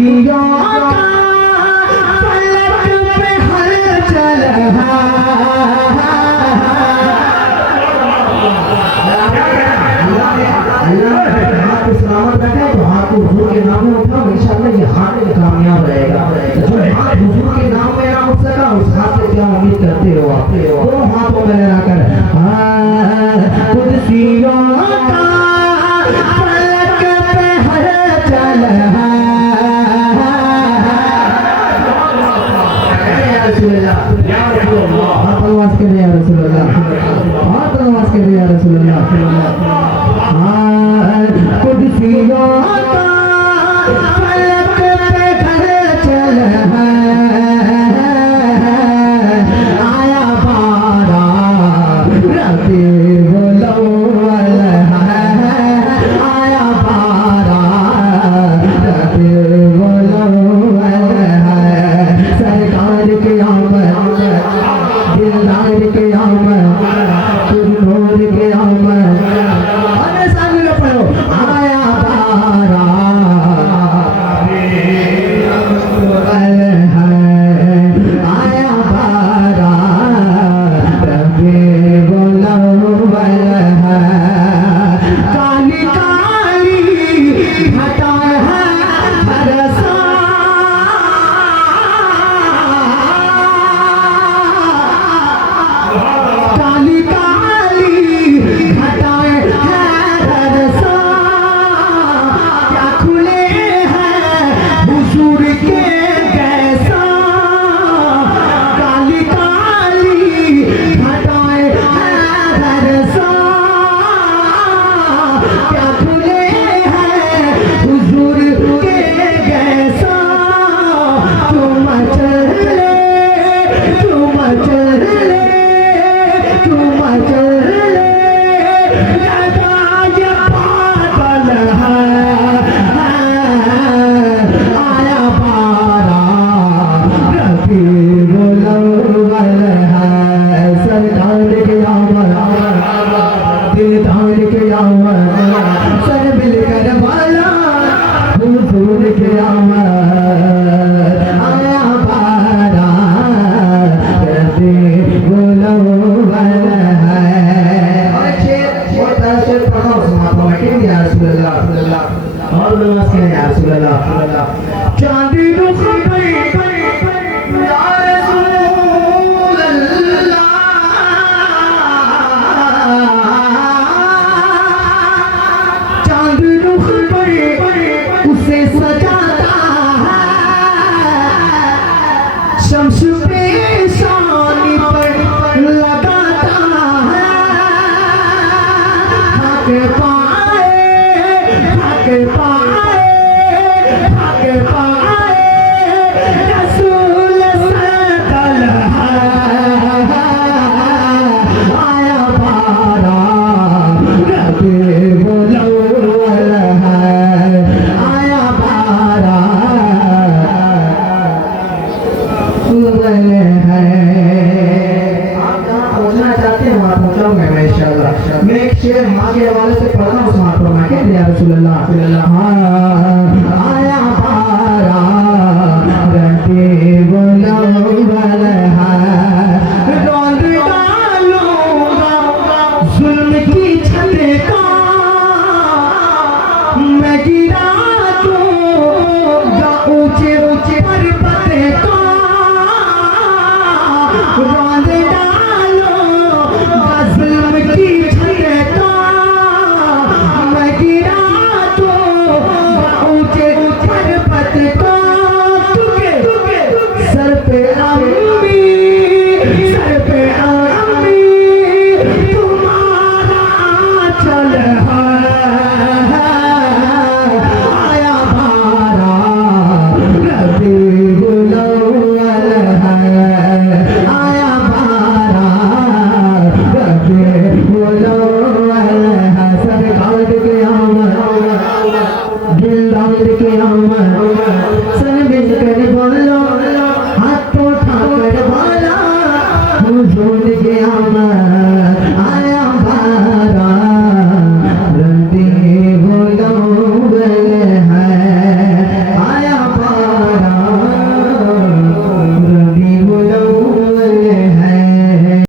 कुर्सियों का फलक पे हलचल है। हाथ सलामत रखे तो हाथ को हुजूर के नाम में उठाओ, इंशाअल्लाह ये हाथ कामयाब रहेगा। जो हाथ हुजूर के नाम में ना उठ सका उस हाथ से क्या उम्मीद करते हो आप? दोनों हाथों में लगाकर कुर्सियों का फलक पे हलचल है। या रसूल अल्लाह, या रसूल अल्लाह, हाथ आवाज के या रसूल अल्लाह, हाथ आवाज के या रसूल अल्लाह। कुर्सियों का फलक पे हलचल है, आया बारा रबीउल अव्वल है, आया बारा रबीउल अव्वल है। सरकार की आमद, दिलदार की आमद, नूर की आमद, अरे सामने पढ़ो, आया बारा रबीउल है, आया बारा रबीउल अव्वल है। काली काली घटाएं हैं बरसा, काली काली घटाएं हैं बरसा, क्या खुले हैं हुजूर के कैसा। काली काली घटाएं हैं बरसा, क्या खुले हैं हुजूर के कैसा। तुम चल ले, तुम चल ले, तुम चल ले, लगा ये बादल है, आया बारा रबीउल अव्वल है। सरदार के आमद, दिलदार के आमद, सर मिलकर वाला हुजूर के आमद, आया बारा रबीउल अव्वल है। और शेर छोटा शेर पढ़ो समापन में या रसूल अल्लाह, और नमाज के या रसूल अल्लाह। चांदी रुख पे